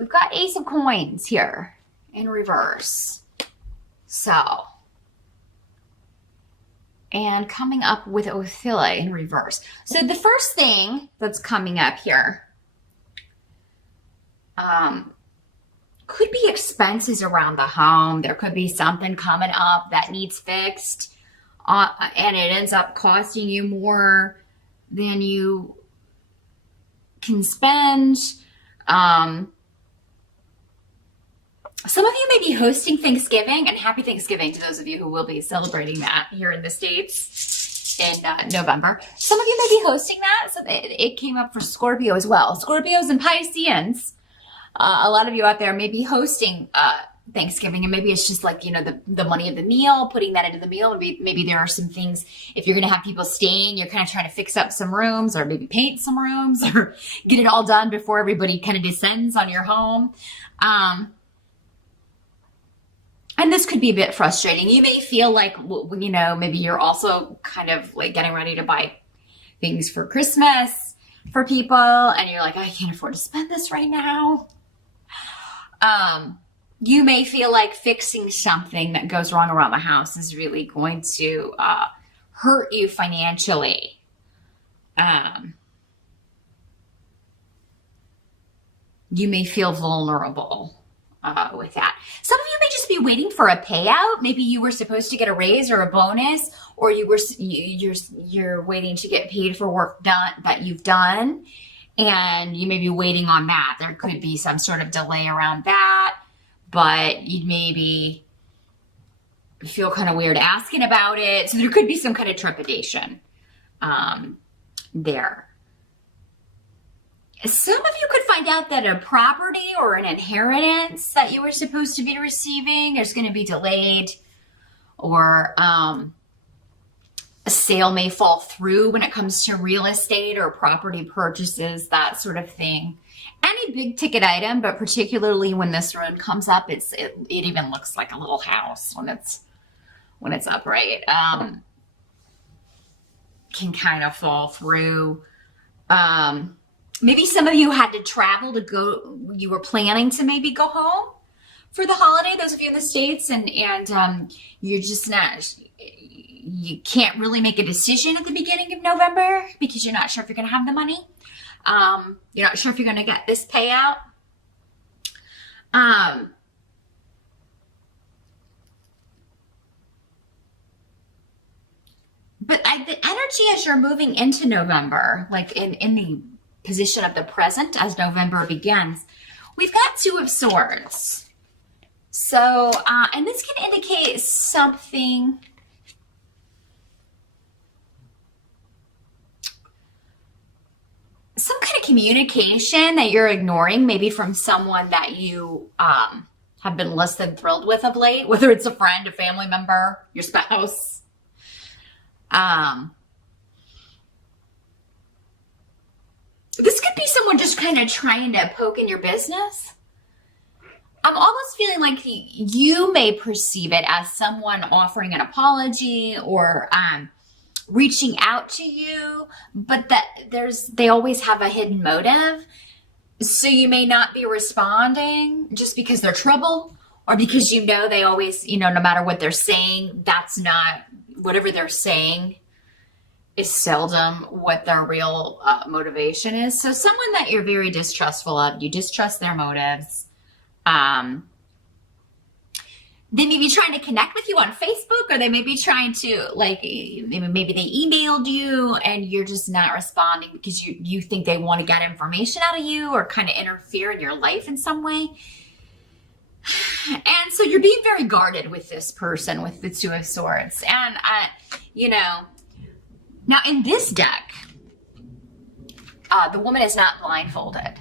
we've got Ace of Coins here in reverse. So, and coming up with Othilla in reverse. So the first thing that's coming up here could be expenses around the home. There could be something coming up that needs fixed, and it ends up costing you more than you can spend. Some of you may be hosting Thanksgiving, and happy Thanksgiving to those of you who will be celebrating that here in the States in November. Some of you may be hosting that, so it came up for Scorpio as well. Scorpios and Pisceans, a lot of you out there may be hosting Thanksgiving, and maybe it's just like, you know, the money of the meal, putting that into the meal. Maybe there are some things, if you're going to have people staying, you're kind of trying to fix up some rooms, or maybe paint some rooms, or get it all done before everybody kind of descends on your home. And this could be a bit frustrating. You may feel like, you know, maybe you're also kind of like getting ready to buy things for Christmas for people, and you're like, I can't afford to spend this right now. You may feel like fixing something that goes wrong around the house is really going to hurt you financially. You may feel vulnerable with that. Some of you may just be waiting for a payout. Maybe you were supposed to get a raise or a bonus, or you're waiting to get paid for work done that you've done, and you may be waiting on that. There could be some sort of delay around that, but you'd maybe feel kind of weird asking about it. So there could be some kind of trepidation there. Some of you could find out that a property or an inheritance that you were supposed to be receiving is going to be delayed, or a sale may fall through when it comes to real estate or property purchases, that sort of thing. Any big ticket item, but particularly when this rune comes up, it even looks like a little house when it's upright. Can kind of fall through. Maybe some of you had to travel to go, you were planning to maybe go home for the holiday, those of you in the States, and you're just not, you can't really make a decision at the beginning of November because you're not sure if you're going to have the money. You're not sure if you're going to get this payout. But the energy as you're moving into November, like in the position of the present as November begins, we've got Two of Swords. So, and this can indicate something, some kind of communication that you're ignoring, maybe from someone that you have been less than thrilled with of late, whether it's a friend, a family member, your spouse. This could be someone just kind of trying to poke in your business. I'm almost feeling like you may perceive it as someone offering an apology or reaching out to you, but that they always have a hidden motive. So you may not be responding just because they're trouble, or because you know they always, you know, no matter what they're saying, that's not, whatever they're saying is seldom what their real motivation is. So someone that you're very distrustful of, you distrust their motives. They may be trying to connect with you on Facebook, or they may be trying to, like, maybe they emailed you and you're just not responding because you think they want to get information out of you or kind of interfere in your life in some way. And so you're being very guarded with this person, with the Two of Swords. And, now in this deck, the woman is not blindfolded.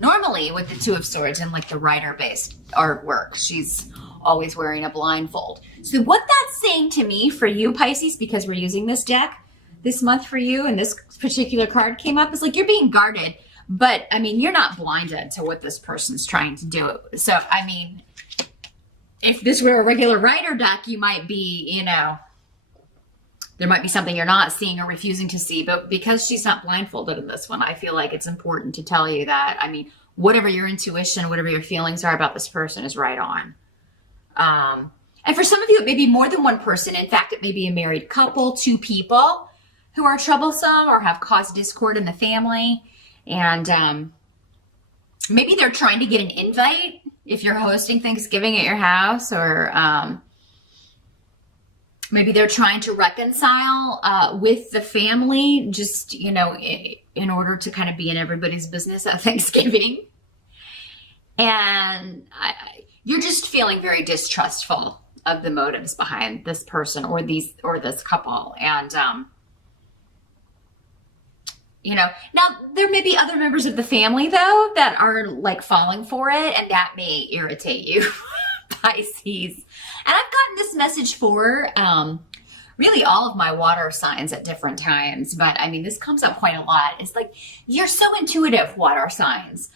Normally with the Two of Swords and like the writer-based artwork, she's always wearing a blindfold. So what that's saying to me for you, Pisces, because we're using this deck this month for you, and this particular card came up, is like you're being guarded, but I mean, you're not blinded to what this person's trying to do. So, I mean, if this were a regular writer deck, you might be, there might be something you're not seeing or refusing to see, but because she's not blindfolded in this one, I feel like it's important to tell you that, I mean, whatever your intuition, whatever your feelings are about this person is right on. And for some of you, it may be more than one person. In fact, it may be a married couple, two people who are troublesome or have caused discord in the family. And maybe they're trying to get an invite if you're hosting Thanksgiving at your house, or maybe they're trying to reconcile with the family, just, you know, in order to kind of be in everybody's business at Thanksgiving. And you're just feeling very distrustful of the motives behind this person or this couple. And, you know, now there may be other members of the family though that are like falling for it, and that may irritate you, Pisces. And I've gotten this message for really all of my water signs at different times, but I mean, this comes up quite a lot. It's like, you're so intuitive, water signs.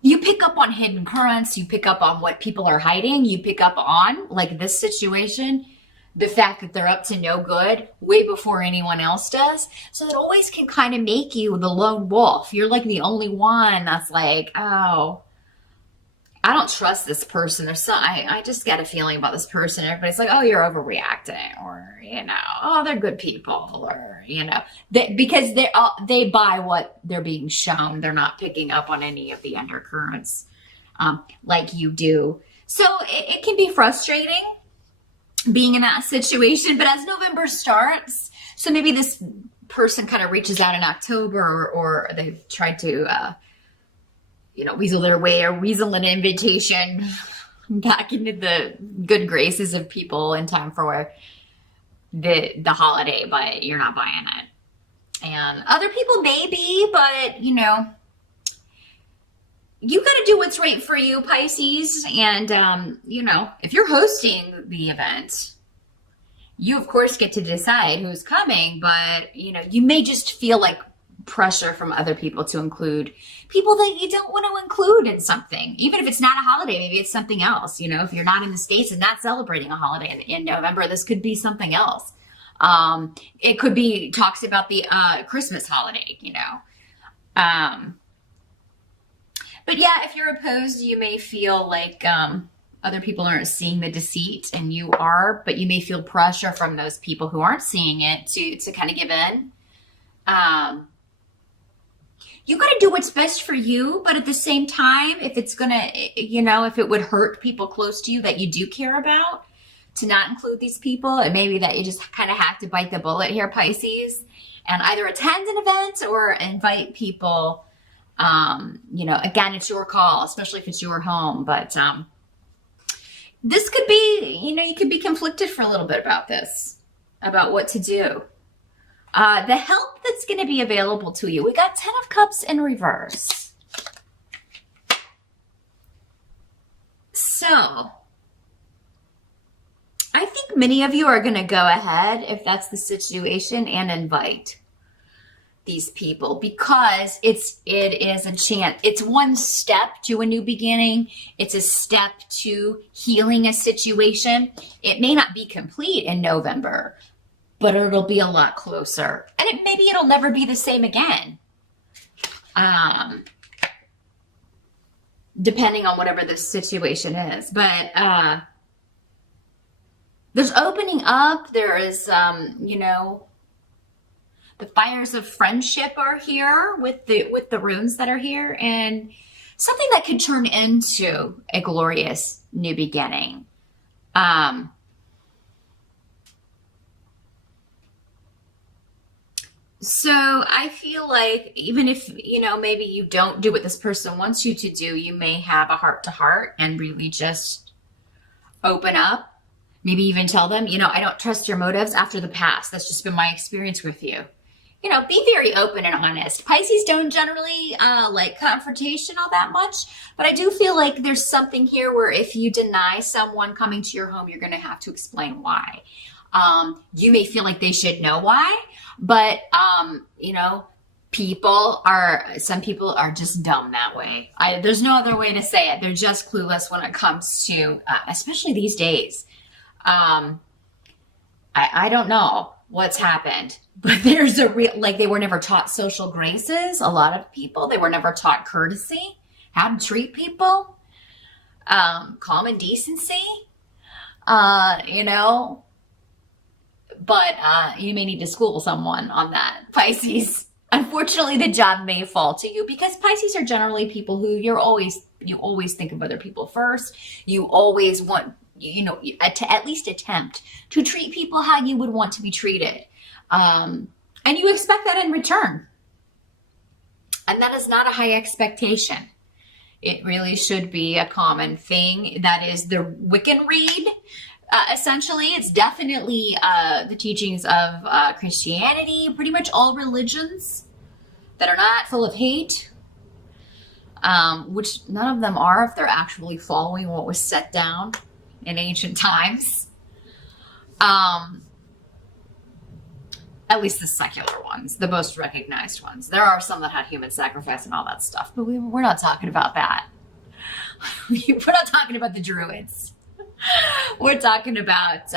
You pick up on hidden currents, you pick up on what people are hiding, you pick up on, like this situation, the fact that they're up to no good way before anyone else does. So it always can kind of make you the lone wolf. You're like the only one that's like, oh, I don't trust this person. I just get a feeling about this person. Everybody's like, oh, you're overreacting, or, you know, oh, they're good people, or, you know, because they buy what they're being shown. They're not picking up on any of the undercurrents like you do. So it can be frustrating being in that situation. But as November starts, so maybe this person kind of reaches out in October, or they've tried to you know, weasel their way, or weasel an invitation back into the good graces of people in time for the holiday, but you're not buying it. And other people may be, but, you know, you got to do what's right for you, Pisces. And, you know, if you're hosting the event, you, of course, get to decide who's coming, but, you know, you may just feel like pressure from other people to include people that you don't want to include in something. Even if it's not a holiday, maybe it's something else. You know, if you're not in the States and not celebrating a holiday in November, this could be something else. It could be talks about the Christmas holiday, you know. But yeah, if you're opposed, you may feel like other people aren't seeing the deceit, and you are, but you may feel pressure from those people who aren't seeing it to kind of give in. You got to do what's best for you, but at the same time, if it's going to, you know, if it would hurt people close to you that you do care about, to not include these people, and maybe that you just kind of have to bite the bullet here, Pisces, and either attend an event or invite people. You know, again, it's your call, especially if it's your home, but this could be, you know, you could be conflicted for a little bit about this, about what to do. The help that's going to be available to you. We got 10 of Cups in reverse. So, I think many of you are going to go ahead, if that's the situation, and invite these people, because it is a chance. It's one step to a new beginning. It's a step to healing a situation. It may not be complete in November, but it'll be a lot closer. And maybe it'll never be the same again. Depending on whatever the situation is. But there's opening up. There is, you know, the fires of friendship are here with the runes that are here. And something that could turn into a glorious new beginning. So I feel like even if, you know, maybe you don't do what this person wants you to do, you may have a heart-to-heart and really just open up. Maybe even tell them, you know, I don't trust your motives after the past. That's just been my experience with you. You know, be very open and honest. Pisces don't generally like confrontational that much, but I do feel like there's something here where if you deny someone coming to your home, you're going to have to explain why. You may feel like they should know why, but, you know, some people are just dumb that way. There's no other way to say it. They're just clueless when it comes to, especially these days. I don't know. what's happened. But there's a real, like, they were never taught social graces. A lot of people, they were never taught courtesy, how to treat people, common decency, you know, but you may need to school someone on that, Pisces. Unfortunately, the job may fall to you because Pisces are generally people who you always think of other people first. You always want, to at least attempt to treat people how you would want to be treated. And you expect that in return. And that is not a high expectation. It really should be a common thing. That is the Wiccan read. Essentially, it's definitely the teachings of Christianity, pretty much all religions that are not full of hate, which none of them are if they're actually following what was set down in ancient times. At least the secular ones, the most recognized ones. There are some that had human sacrifice and all that stuff, but we're not talking about that. We're not talking about the Druids. We're talking about,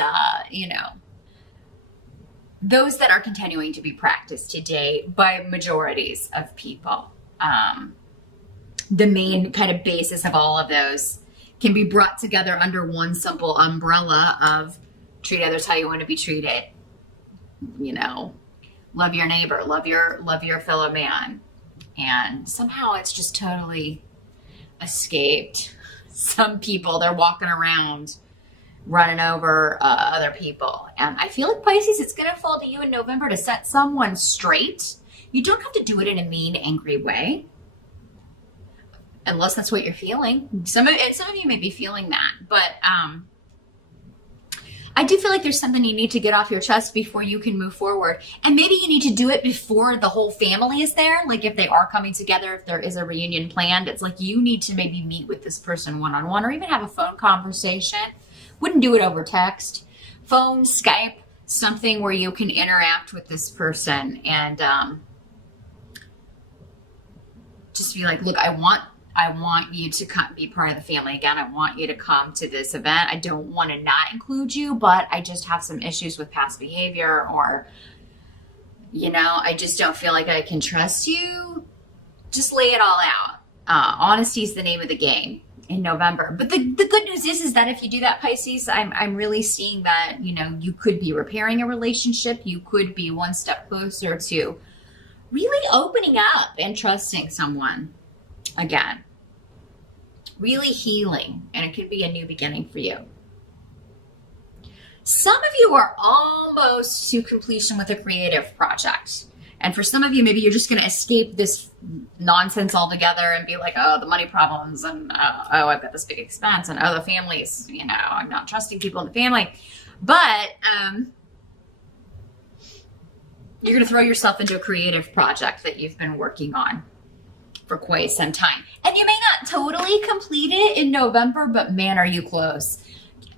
those that are continuing to be practiced today by majorities of people. The main kind of basis of all of those can be brought together under one simple umbrella of treat others how you want to be treated. Love your neighbor, love your fellow man. And somehow it's just totally escaped some people. They're walking around running over other people. And I feel like Pisces, it's going to fall to you in November to set someone straight. You don't have to do it in a mean, angry way. Unless that's what you're feeling. Some of you may be feeling that. But I do feel like there's something you need to get off your chest before you can move forward. And maybe you need to do it before the whole family is there. Like if they are coming together, if there is a reunion planned, it's like you need to maybe meet with this person one-on-one or even have a phone conversation. Wouldn't do it over text. Phone, Skype, something where you can interact with this person and just be like, look, I want you to come be part of the family again. I want you to come to this event. I don't want to not include you, but I just have some issues with past behavior or, I just don't feel like I can trust you. Just lay it all out. Honesty is the name of the game in November. But the good news is that if you do that, Pisces, I'm really seeing that, you could be repairing a relationship. You could be one step closer to really opening up and trusting someone. Again, really healing, and it could be a new beginning for you. Some of you are almost to completion with a creative project. And for some of you, maybe you're just going to escape this nonsense altogether and be like, oh, the money problems, and oh, I've got this big expense, and oh, the families, I'm not trusting people in the family. But you're going to throw yourself into a creative project that you've been working on for quite some time. And you may not totally complete it in November, but man, are you close.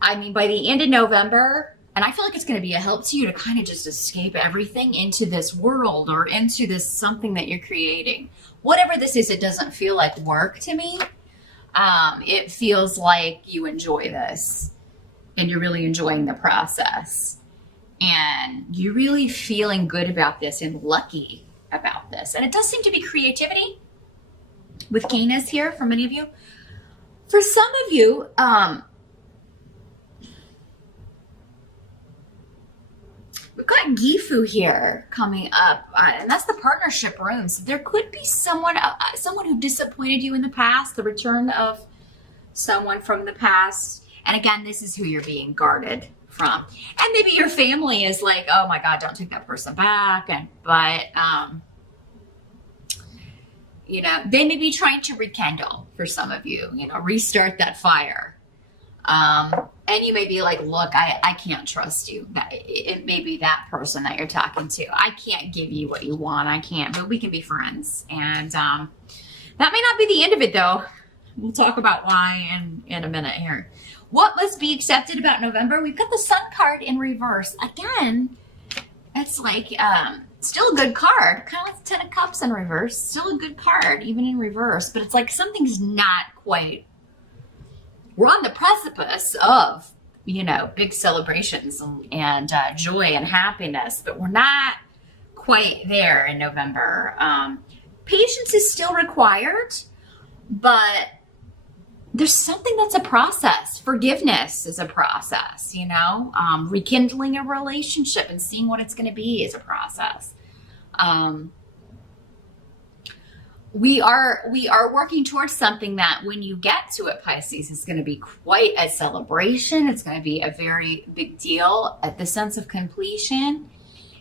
I mean, by the end of November, and I feel like it's going to be a help to you to kind of just escape everything into this world or into this something that you're creating. Whatever this is, it doesn't feel like work to me. It feels like you enjoy this and you're really enjoying the process. And you're really feeling good about this and lucky about this. And it does seem to be creativity with Canis here for many of you. For some of you, we've got Gifu here coming up, and that's the partnership room. So there could be someone who disappointed you in the past, the return of someone from the past. And again, this is who you're being guarded from. And maybe your family is like, oh my God, don't take that person back. But they may be trying to rekindle for some of you, restart that fire. And you may be like, look, I can't trust you. It may be that person that you're talking to. I can't give you what you want. I can't, but we can be friends. And that may not be the end of it, though. We'll talk about why in a minute here. What must be accepted about November? We've got the Sun card in reverse. Again, it's like still a good card. Kind of like the Ten of Cups in reverse. Still a good card, even in reverse. But it's like something's not quite... We're on the precipice of big celebrations and joy and happiness, but we're not quite there in November. Patience is still required, but there's something that's a process. Forgiveness is a process, rekindling a relationship and seeing what it's going to be is a process. We are working towards something that when you get to it, Pisces, is going to be quite a celebration. It's going to be a very big deal. The sense of completion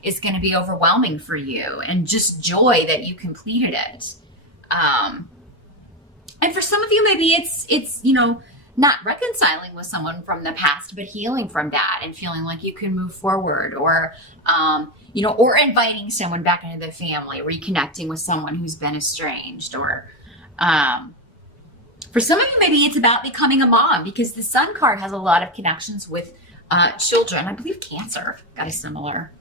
is going to be overwhelming for you, and just joy that you completed it. And for some of you, maybe it's not reconciling with someone from the past, but healing from that and feeling like you can move forward, or or inviting someone back into the family, reconnecting with someone who's been estranged, or for some of you, maybe it's about becoming a mom, because the Sun card has a lot of connections with children. I believe Cancer got a similar.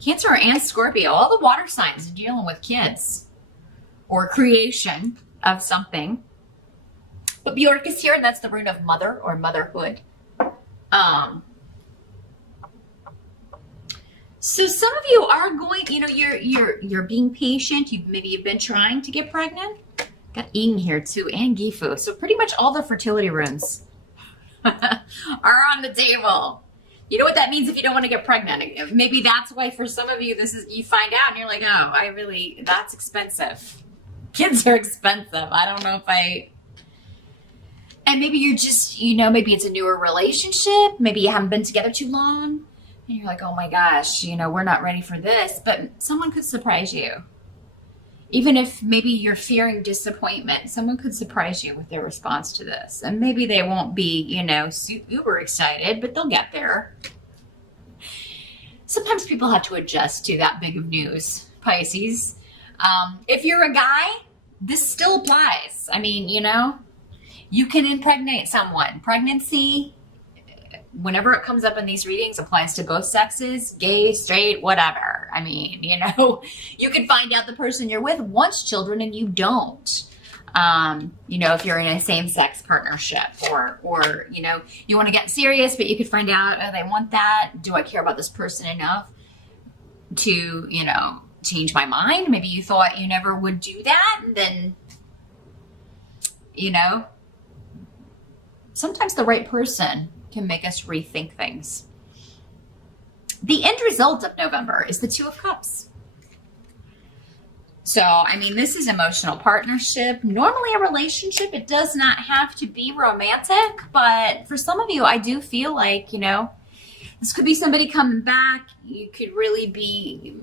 Cancer and Scorpio, all the water signs are dealing with kids or creation of something. But Bjork is here, and that's the rune of mother or motherhood. So some of you are going, you're being patient. You've been trying to get pregnant. Got Ing here too, and Gifu. So pretty much all the fertility runes are on the table. You know what that means if you don't want to get pregnant. Maybe that's why for some of you, you find out and you're like, oh, that's expensive. Kids are expensive. I don't know if and maybe you're just, maybe it's a newer relationship. Maybe you haven't been together too long. And you're like, oh my gosh, we're not ready for this. But someone could surprise you. Even if maybe you're fearing disappointment, someone could surprise you with their response to this. And maybe they won't be, uber excited, but they'll get there. Sometimes people have to adjust to that big of news, Pisces. If you're a guy, this still applies. I mean, you can impregnate someone. Pregnancy, whenever it comes up in these readings, applies to both sexes, gay, straight, whatever. I mean, you can find out the person you're with wants children and you don't. If you're in a same-sex partnership, or you want to get serious, but you could find out, they want that. Do I care about this person enough to, change my mind? Maybe you thought you never would do that, and then, sometimes the right person can make us rethink things. The end result of November is the Two of Cups. So, this is emotional partnership. Normally a relationship, it does not have to be romantic, but for some of you, I do feel like, this could be somebody coming back. You could really be,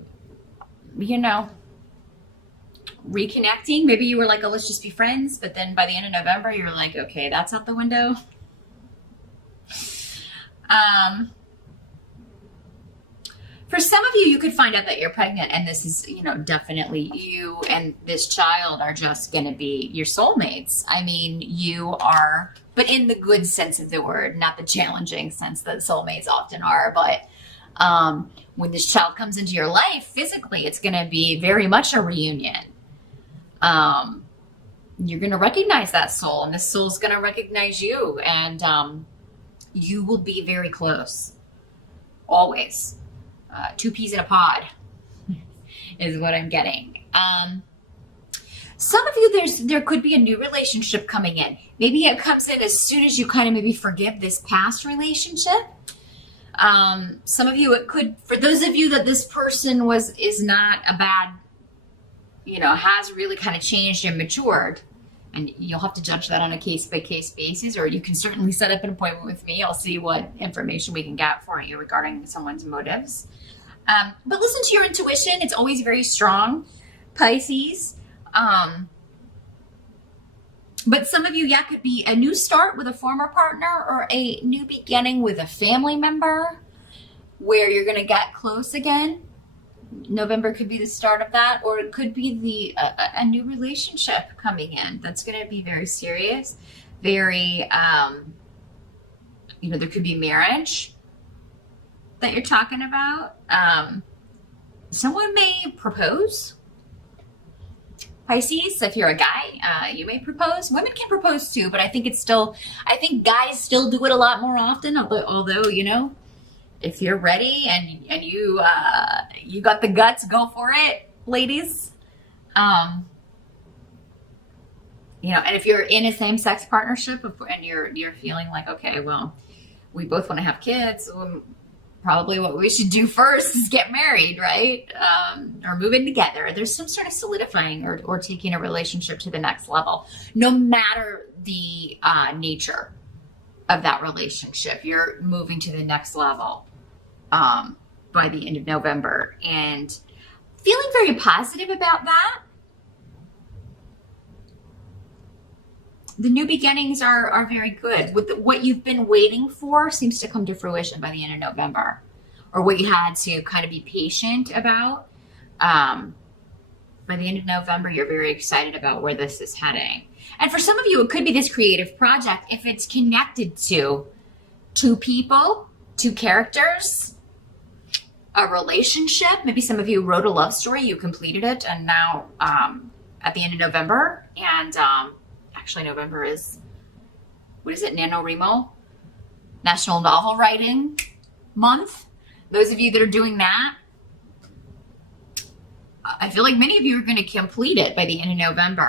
reconnecting. Maybe you were like, oh, let's just be friends. But then by the end of November, you're like, okay, that's out the window. For some of you, you could find out that you're pregnant, and this is, definitely you and this child are just going to be your soulmates. You are, but in the good sense of the word, not the challenging sense that soulmates often are. But when this child comes into your life, physically, it's going to be very much a reunion. You're going to recognize that soul, and this soul's going to recognize you, and you will be very close. Always. Two peas in a pod is what I'm getting. Some of you, there could be a new relationship coming in. Maybe it comes in as soon as you kind of maybe forgive this past relationship. Some of you, it could, for those of you that this person is not a bad, has really kind of changed and matured, and you'll have to judge that on a case-by-case basis, or you can certainly set up an appointment with me. I'll see what information we can get for you regarding someone's motives. But listen to your intuition. It's always very strong, Pisces. But some of you, could be a new start with a former partner, or a new beginning with a family member where you're going to get close again. November could be the start of that, or it could be a new relationship coming in that's going to be very serious, very, there could be marriage that you're talking about. Someone may propose. Pisces, if you're a guy, you may propose. Women can propose too, but I think guys still do it a lot more often. Although, you know, if you're ready and you got the guts, go for it, ladies. You know, and if you're in a same-sex partnership and you're feeling like, okay, well, we both want to have kids, probably what we should do first is get married, right? Or move in together. There's some sort of solidifying or taking a relationship to the next level. No matter the nature of that relationship, you're moving to the next level by the end of November. And feeling very positive about that. The new beginnings are very good. What you've been waiting for seems to come to fruition by the end of November, or what you had to kind of be patient about. By the end of November, you're very excited about where this is heading. And for some of you, it could be this creative project if it's connected to two people, two characters, a relationship. Maybe some of you wrote a love story, you completed it, and now at the end of November, and actually November is, what is it, NaNoWriMo? National Novel Writing Month. Those of you that are doing that, I feel like many of you are going to complete it by the end of November.